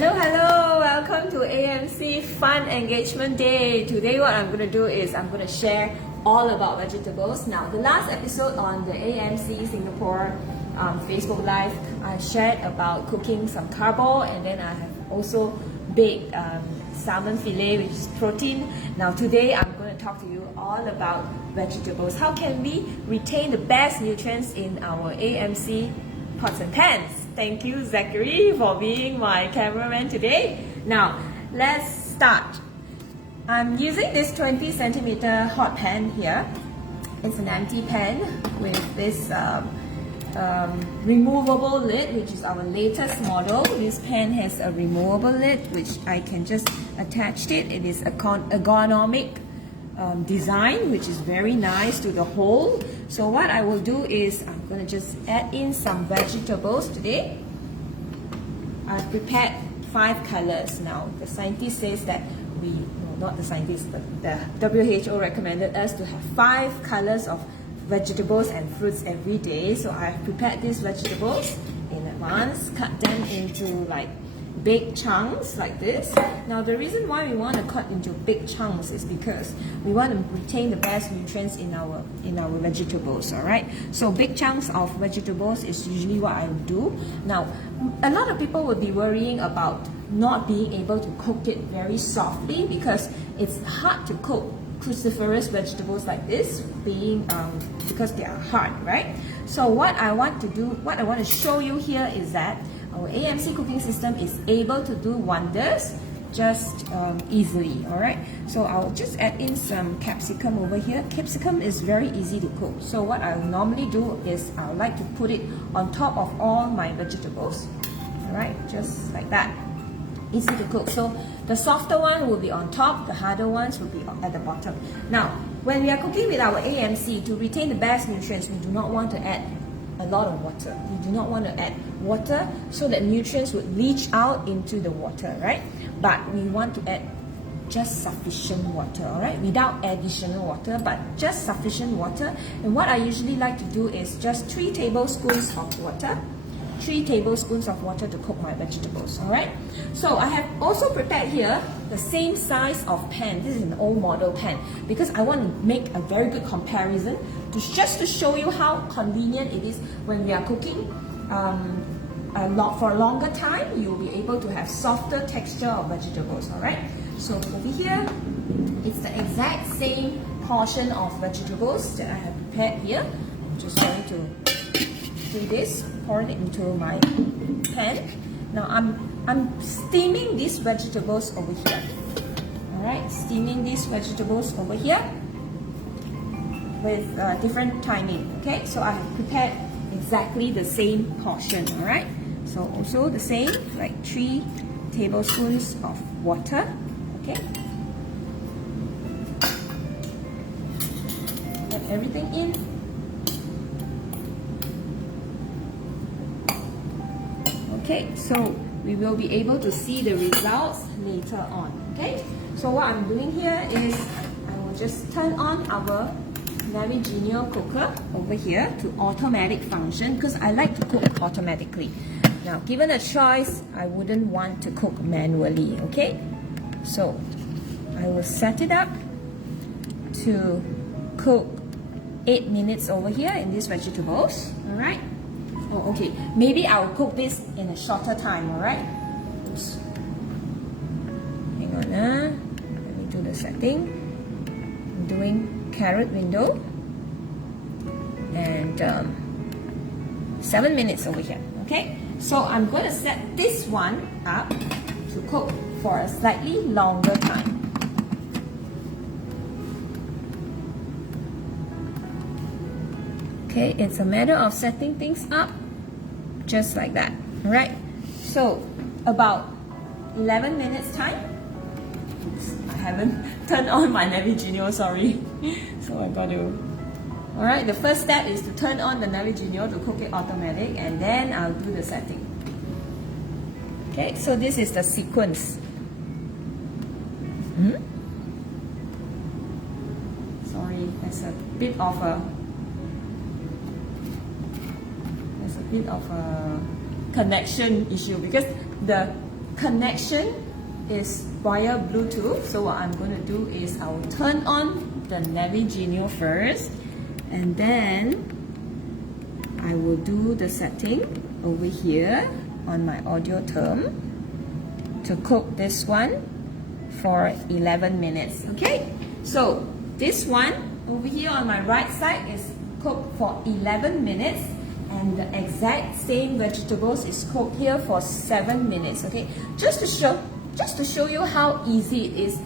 Hello, welcome to AMC Fun Engagement Day. Today what I'm going to do is I'm going to share all about vegetables. Now, the last episode on the AMC Singapore Facebook Live, I shared about cooking some carbo, and then I have also baked salmon fillet, which is protein. Now today I'm going to talk to you all about vegetables. How can we retain the best nutrients in our AMC pots and pans? Thank you, Zachary, for being my cameraman today. Now, let's start. I'm using this 20 centimeter hot pan here. It's an empty pan with this removable lid, which is our latest model. This pan has a removable lid, which I can just attach it. It is ergonomic design, which is very nice to the hole. So what I will do is I'm going to just add in some vegetables today. I've prepared 5 colors. Now the scientist says that not the scientist, but the WHO recommended us to have 5 colors of vegetables and fruits every day. So I've prepared these vegetables in advance, cut them into like big chunks like this. Now the reason why we want to cut into big chunks is because we want to retain the best nutrients in our vegetables. All right, so big chunks of vegetables is usually what I would do. Now a lot of people would be worrying about not being able to cook it very softly because it's hard to cook cruciferous vegetables like this, because they are hard, right? So what I want to show you here is that our AMC cooking system is able to do wonders just easily. All right, so I'll just add in some capsicum over here. Capsicum is very easy to cook. So what I normally do is I like to put it on top of all my vegetables. All right, just like that. Easy to cook. So the softer one will be on top, the harder ones will be at the bottom. Now, when we are cooking with our AMC, to retain the best nutrients, we do not want to add a lot of water. We do not want to add water so that nutrients would leach out into the water, right? But we want to add just sufficient water, all right? Without additional water, but just sufficient water. And what I usually like to do is just 3 tablespoons of water. 3 tablespoons of water to cook my vegetables, all right? So I have also prepared here the same size of pan. This is an old model pan because I want to make a very good comparison just to show you how convenient it is when we are cooking for a longer time. You will be able to have softer texture of vegetables, all right? So over here, it's the exact same portion of vegetables that I have prepared here. I'm just going to do this, pour it into my pan. Now I'm steaming these vegetables over here. All right, steaming these vegetables over here with different timing. Okay, so I have prepared exactly the same portion. All right, so also the same, like 3 tablespoons of water. Okay, put everything in. Okay, so we will be able to see the results later on. Okay, so what I'm doing here is I will just turn on our Navigenio cooker over here to automatic function because I like to cook automatically. Now, given a choice, I wouldn't want to cook manually. Okay, so I will set it up to cook 8 minutes over here in these vegetables. All right. Oh, okay. Maybe I'll cook this in a shorter time, alright? Oops. Hang on, let me do the setting. I'm doing carrot window. And 7 minutes over here, okay? So I'm going to set this one up to cook for a slightly longer time. Okay, it's a matter of setting things up just like that. All right, so about 11 minutes time. Oops, I haven't turned on my Navigenio, sorry. So I got to. All right, the first step is to turn on the Navigenio to cook it automatic, and then I'll do the setting. Okay, so this is the sequence. Sorry, there's a bit of a connection issue because the connection is via Bluetooth. So what I'm going to do is I'll turn on the Navigenio first, and then I will do the setting over here on my audio term to cook this one for 11 minutes. Okay, so this one over here on my right side is cooked for 11 minutes, and the exact same vegetables is cooked here for 7 minutes. Okay, just to show you how easy it is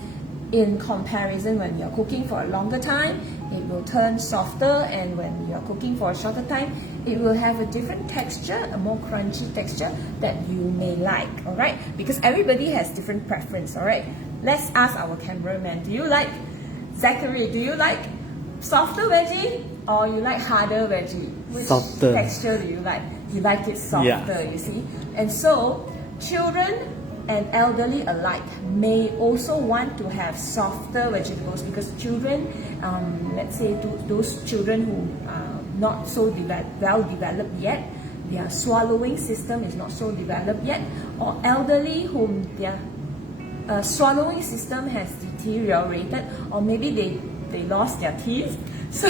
in comparison. When you're cooking for a longer time, it will turn softer, and when you're cooking for a shorter time, it will have a different texture, a more crunchy texture that you may like. All right, because everybody has different preference. All right, let's ask our cameraman. Do you like, Zachary, do you like softer veggie or you like harder veggie? Which softer texture do you like? You like it softer, you see. And so children and elderly alike may also want to have softer vegetables, because children, let's say those children who are not so well developed yet, their swallowing system is not so developed yet, or elderly whom their swallowing system has deteriorated, or maybe they lost their teeth, so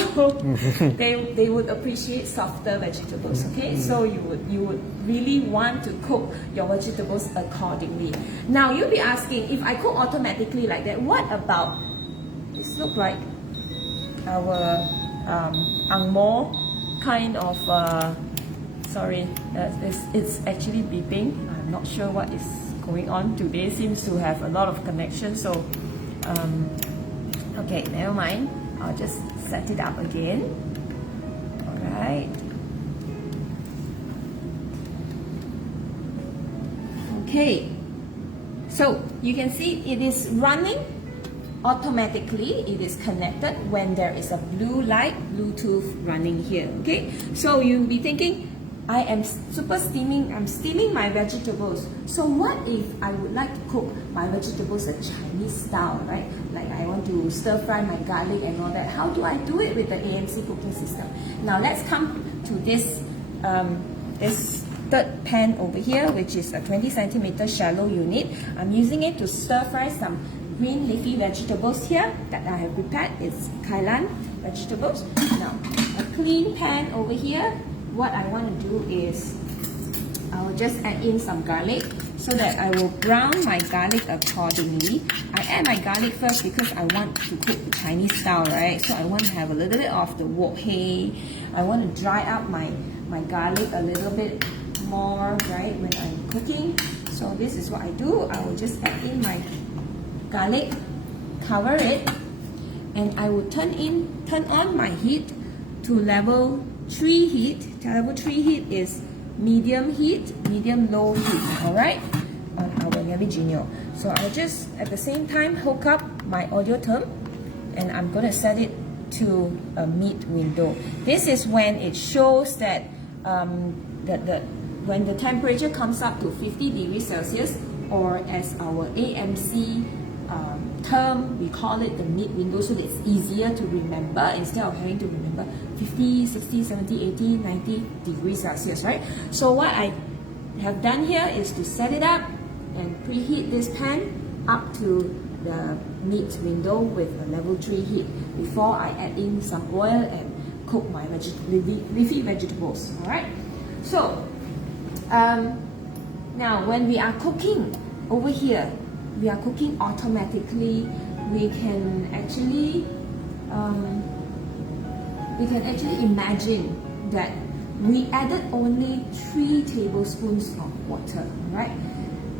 they would appreciate softer vegetables. Okay, so you would really want to cook your vegetables accordingly. Now you'll be asking, if I cook automatically like that, what about this? Look like our angmo kind of sorry, it's actually beeping. I'm not sure what is going on today. Seems to have a lot of connection, so okay, never mind, I'll just set it up again. All right, okay, so you can see it is running automatically. It is connected when there is a blue light, Bluetooth running here. Okay, so you'll be thinking, I am I'm steaming my vegetables. So what if I would like to cook my vegetables a Chinese style, right? Like I want to stir fry my garlic and all that. How do I do it with the AMC cooking system? Now let's come to this this third pan over here, which is a 20 centimeter shallow unit. I'm using it to stir fry some green leafy vegetables here that I have prepared. It's Kailan vegetables. Now a clean pan over here. What I want to do is I'll just add in some garlic so that I will brown my garlic accordingly. I add my garlic first because I want to cook the Chinese style, right? So I want to have a little bit of the wok hei. I want to dry up my garlic a little bit more, right, when I'm cooking. So this is what I do. I will just add in my garlic, cover it, and I will turn on my heat to level 3 heat. Level 3 heat is medium heat, medium low heat, alright, on our Navigenio. So I'll just at the same time hook up my audio term, and I'm going to set it to a mid window. This is when it shows that when the temperature comes up to 50 degrees Celsius, or as our AMC term, we call it the mid window, so that it's easier to remember instead of having to remember 50, 60, 70, 80, 90 degrees Celsius, right? So what I have done here is to set it up and preheat this pan up to the mid window with a level 3 heat before I add in some oil and cook my leafy vegetables, alright? So now when we are cooking over here, we are cooking automatically, we can actually imagine that we added only 3 tablespoons of water, right?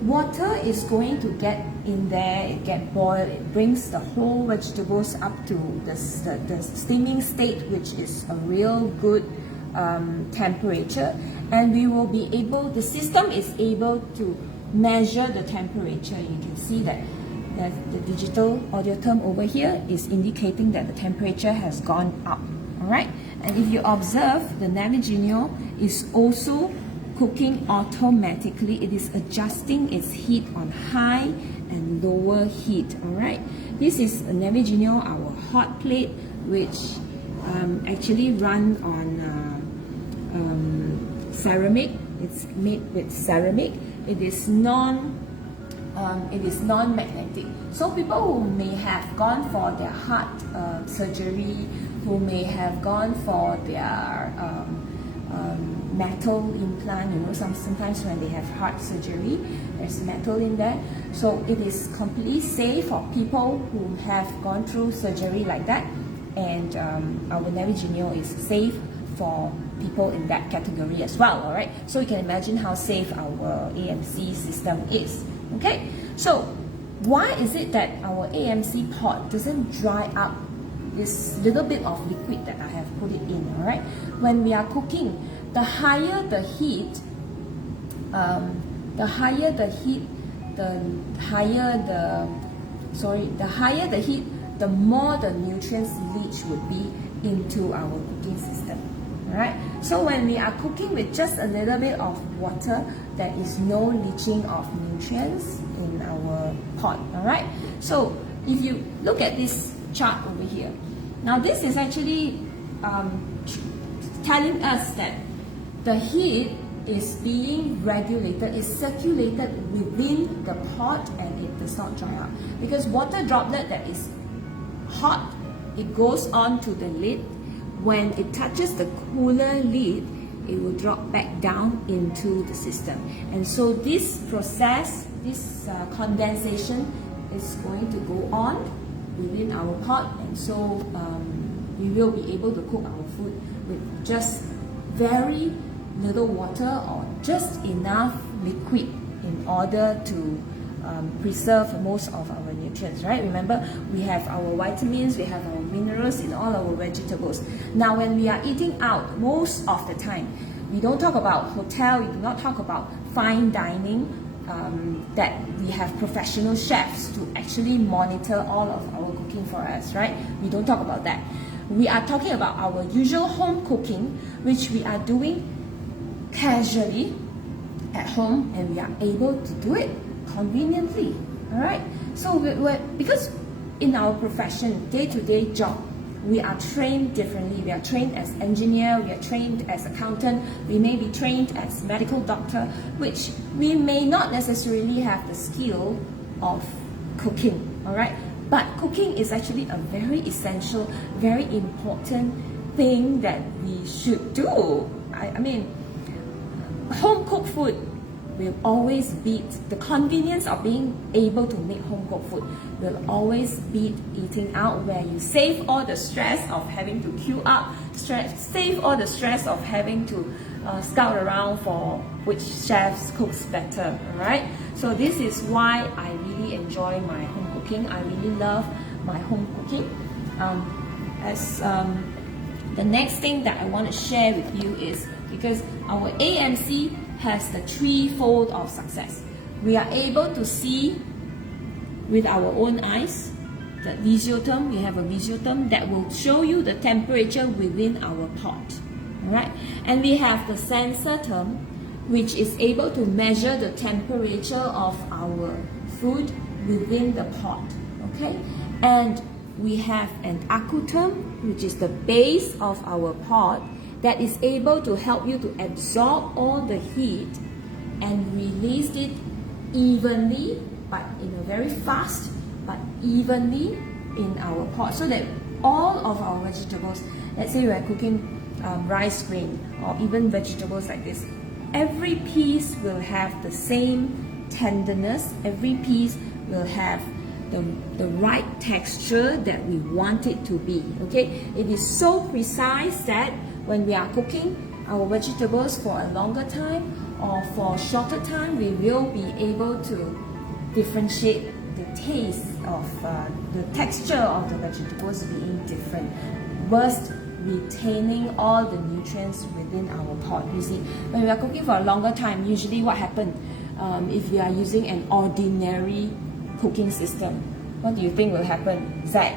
Water is going to get in there, it get boiled, it brings the whole vegetables up to the steaming state, which is a real good temperature, and we will be able, the system is able to measure the temperature. You can see that the digital audio term over here is indicating that the temperature has gone up, alright? And if you observe, the Navigenio is also cooking automatically. It is adjusting its heat on high and lower heat, alright? This is a Navigenio, our hot plate, which actually run on ceramic. It's made with ceramic. It is it is non-magnetic. So people who may have gone for their heart surgery, who may have gone for their metal implant, you know, sometimes when they have heart surgery, there's metal in there. So it is completely safe for people who have gone through surgery like that, and our Navigenio is safe for people in that category as well, alright? So you can imagine how safe our AMC system is, okay? So why is it that our AMC pot doesn't dry up this little bit of liquid that I have put it in, alright? When we are cooking, the higher the heat, the higher the heat, the more the nutrients leach would be into our cooking system. Alright, so when we are cooking with just a little bit of water, there is no leaching of nutrients in our pot. Alright, so if you look at this chart over here, now this is actually telling us that the heat is being regulated, is circulated within the pot, and it does not dry up. Because water droplet that is hot, it goes on to the lid. When it touches the cooler lid, it will drop back down into the system. And so this process, this condensation is going to go on within our pot, and so we will be able to cook our food with just very little water or just enough liquid in order to preserve most of our nutrients, right? Remember, we have our vitamins, we have our minerals in all our vegetables. Now, when we are eating out, most of the time, we don't talk about hotel, we do not talk about fine dining, that we have professional chefs to actually monitor all of our cooking for us, right? We don't talk about that. We are talking about our usual home cooking, which we are doing casually at home, and we are able to do it conveniently. All right, so because in our profession, day-to-day job, we are trained differently. We are trained as engineer, we are trained as accountant, we may be trained as medical doctor, which we may not necessarily have the skill of cooking. All right, but cooking is actually a very essential, very important thing that we should do. I mean, home cooked food will always beat the convenience of being able to make home cooked food, will always beat eating out, where you save all the stress of having to queue up, save all the stress of having to scout around for which chefs cooks better. Alright, so this is why I really enjoy my home cooking. I really love my home cooking. The next thing that I want to share with you is, because our AMC has the threefold of success. We are able to see with our own eyes the visiotherm. We have a visiotherm that will show you the temperature within our pot. Alright, and we have the sensor term, which is able to measure the temperature of our food within the pot. Okay, and we have an acutherm, which is the base of our pot, that is able to help you to absorb all the heat and release it evenly, but in a very fast, but evenly in our pot, so that all of our vegetables, let's say we are cooking rice grain or even vegetables like this, every piece will have the same tenderness, every piece will have the right texture that we want it to be. Okay, it is so precise that when we are cooking our vegetables for a longer time or for a shorter time, we will be able to differentiate the taste of the texture of the vegetables being different, whilst retaining all the nutrients within our pot. You see, when we are cooking for a longer time, usually what happens if we are using an ordinary cooking system, what do you think will happen, Zach?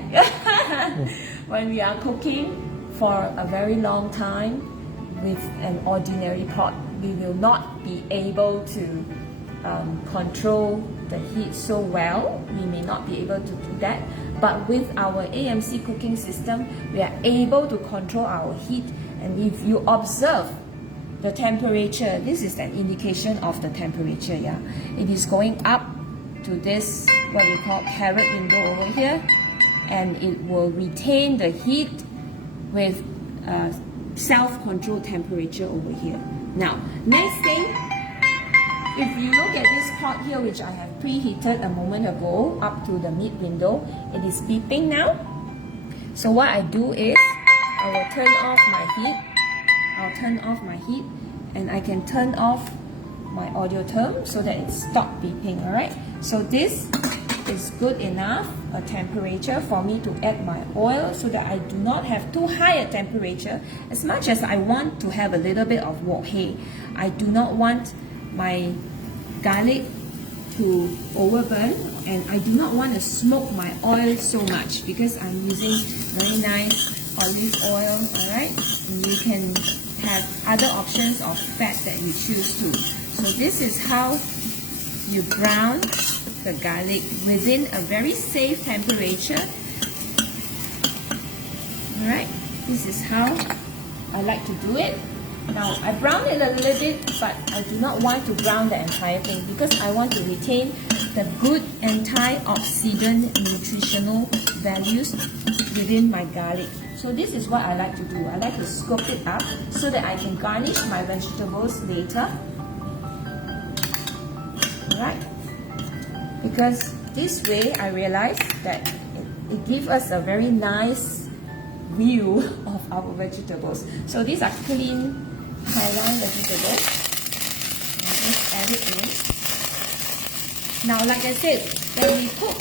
When we are cooking for a very long time with an ordinary pot, we will not be able to control the heat so well. We may not be able to do that, but with our AMC cooking system, we are able to control our heat. And if you observe the temperature, this is an indication of the temperature. Yeah, it is going up to this, what you call carrot window over here, and it will retain the heat with self-controlled temperature over here. Now, next thing, if you look at this pot here, which I have preheated a moment ago up to the mid window, it is beeping now. So what I do is, I will turn off my heat. I'll turn off my heat, and I can turn off my audio term so that it stops beeping, alright? So this is good enough a temperature for me to add my oil so that I do not have too high a temperature. As much as I want to have a little bit of wok hei, I do not want my garlic to overburn, and I do not want to smoke my oil so much because I'm using very nice olive oil, alright? And you can have other options of fat that you choose to. So this is how you brown the garlic within a very safe temperature. Alright, this is how I like to do it. Now, I brown it a little bit, but I do not want to brown the entire thing because I want to retain the good antioxidant nutritional values within my garlic. So this is what I like to do. I like to scoop it up so that I can garnish my vegetables later. Alright? Because this way I realize that it gives us a very nice view of our vegetables. So these are clean Thailand vegetables. I'll just add it in. Now, like I said, when we cook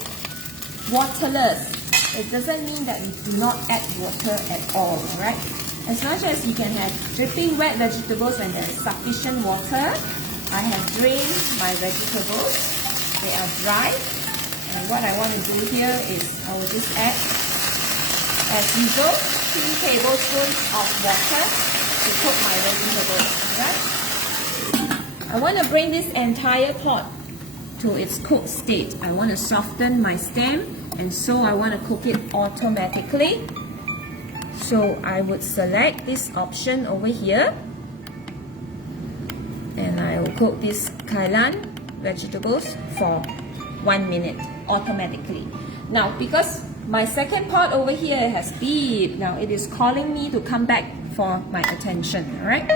waterless, it doesn't mean that we do not add water at all, alright? As much as you can have dripping wet vegetables when there is sufficient water, I have drained my vegetables. They are dry. And what I want to do here is I will just add, as usual, 2 tablespoons of water to cook my vegetables, right? I want to bring this entire pot to its cooked state. I want to soften my stem, and so I want to cook it automatically. So I would select this option over here, and I will cook this kailan vegetables for 1 minute automatically. Now, because my second pot over here has beeped, now it is calling me to come back for my attention, alright?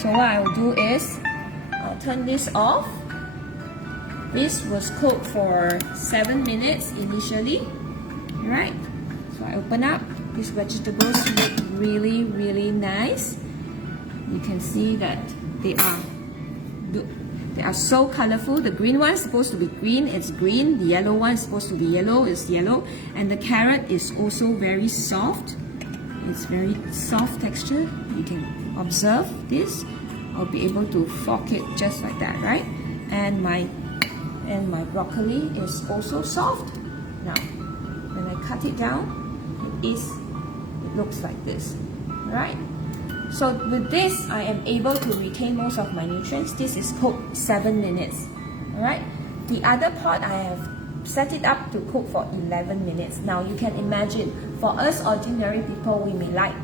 So what I will do is, I'll turn this off. This was cooked for 7 minutes initially, right? So I open up. These vegetables look really, really nice. You can see that they are so colorful. The green one is supposed to be green, it's green. The yellow one is supposed to be yellow, it's yellow. And the carrot is also very soft. It's very soft texture. You can observe this. I'll be able to fork it just like that, right? And my broccoli is also soft. Now, when I cut it down, it looks like this, right? So with this, I am able to retain most of my nutrients. This is cooked 7 minutes, alright? The other pot, I have set it up to cook for 11 minutes. Now you can imagine, for us ordinary people, we may like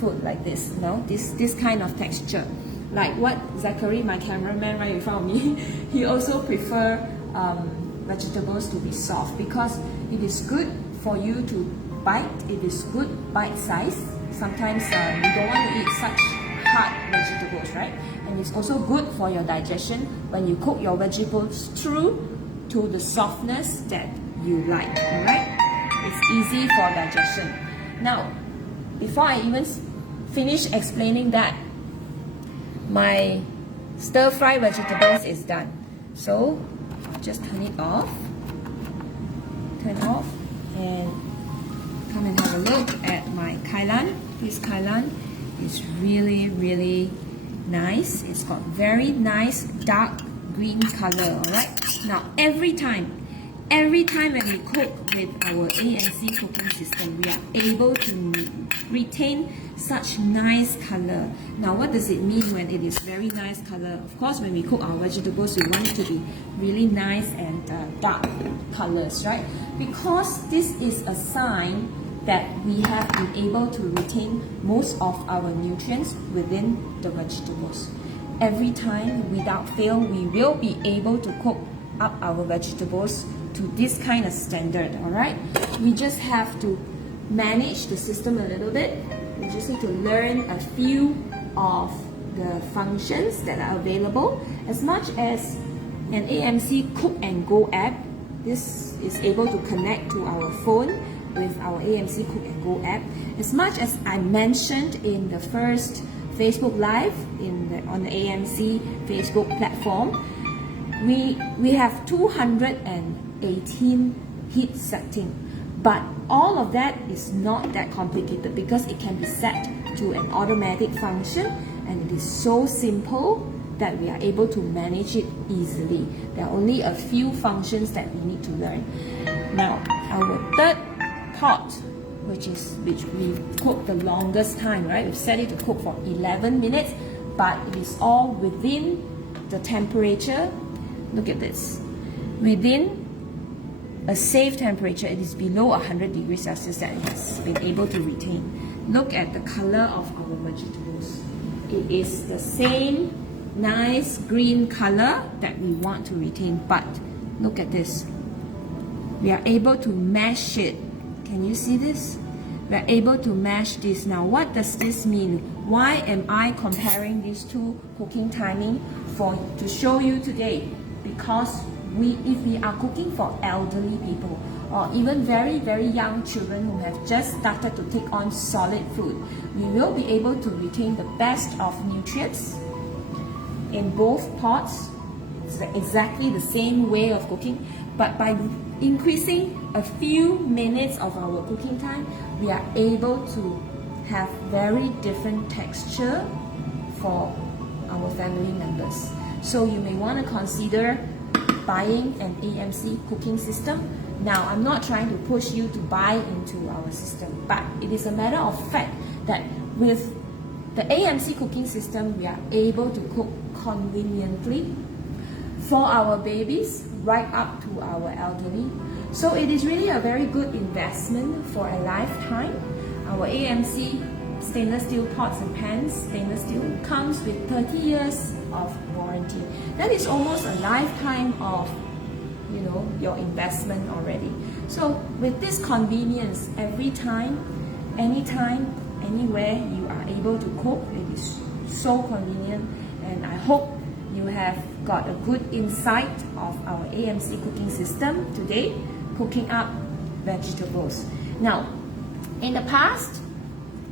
food like this, you know, this kind of texture. Like what Zachary, my cameraman right in front of me, he also prefer vegetables to be soft because it is good for you to bite. It is good bite size. Sometimes you don't want to eat such hard vegetables, right? And it's also good for your digestion when you cook your vegetables through to the softness that you like, alright? It's easy for digestion. Now, before I even finish explaining that, my stir-fry vegetables is done. So, just turn it off. Turn off and come and have a look at my kailan. This kailan is really, really nice. It's got very nice dark green color, alright? Now, every time when we cook with our AMC cooking system, we are able to retain such nice color. Now, what does it mean when it is very nice color? Of course, when we cook our vegetables, we want it to be really nice and dark colors, right? Because this is a sign that we have been able to retain most of our nutrients within the vegetables. Every time, without fail, we will be able to cook up our vegetables to this kind of standard, all right? We just have to manage the system a little bit. We just need to learn a few of the functions that are available. As much as an AMC Cook and Go app, this is able to connect to our phone with our AMC Cook and Go app. As much as I mentioned in the first Facebook Live on the AMC Facebook platform, we have 218 heat setting, but all of that is not that complicated because it can be set to an automatic function, and it is so simple that we are able to manage it easily. There are only a few functions that we need to learn. Now, our third pot, which we cook the longest time, right? We've set it to cook for 11 minutes, but it is all within the temperature. Look at this. Within a safe temperature, it is below 100 degrees Celsius that it has been able to retain. Look at the color of our vegetables. It is the same nice green color that we want to retain, but look at this. We are able to mash it. Can you see this? We are able to mash this. Now, what does this mean? Why am I comparing these two cooking timing to show you today? Because if we are cooking for elderly people or even very, very young children who have just started to take on solid food, we will be able to retain the best of nutrients in both pots. It's exactly the same way of cooking, but by increasing a few minutes of our cooking time, we are able to have very different texture for our family members. So you may want to consider buying an AMC cooking system. Now, I'm not trying to push you to buy into our system, but it is a matter of fact that with the AMC cooking system, we are able to cook conveniently for our babies right up to our elderly. So it is really a very good investment for a lifetime. Our AMC stainless steel pots and pans, stainless steel, comes with 30 years of warranty. That is almost a lifetime of your investment already. So with this convenience, every time, anytime, anywhere you are able to cook, it is so convenient, and I hope you have got a good insight of our AMC cooking system today, cooking up vegetables. Now, in the past,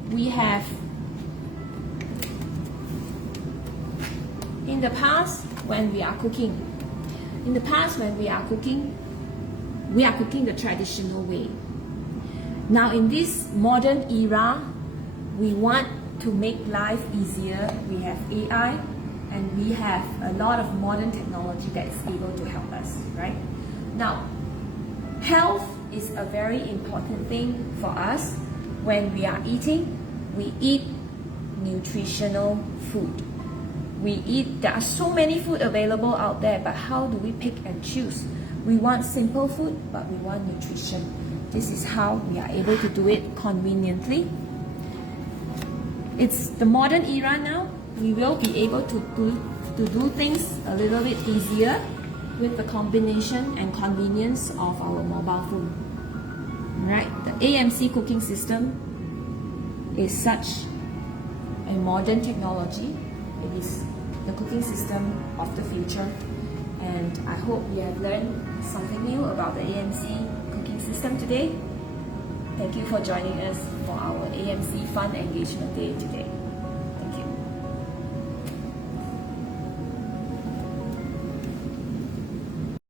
when we are cooking, we are cooking the traditional way. Now, in this modern era, we want to make life easier. We have AI, and we have a lot of modern technology that is able to help us, right? Now, health is a very important thing for us. When we are eating, we eat nutritional food. There are so many food available out there, but how do we pick and choose? We want simple food, but we want nutrition. This is how we are able to do it conveniently. It's the modern era now. We will be able to do things a little bit easier with the combination and convenience of our mobile phone. Right? The AMC cooking system is such a modern technology. It is the cooking system of the future, and I hope you have learned something new about the AMC cooking system today. Thank you for joining us for our AMC Fun Engagement Day today.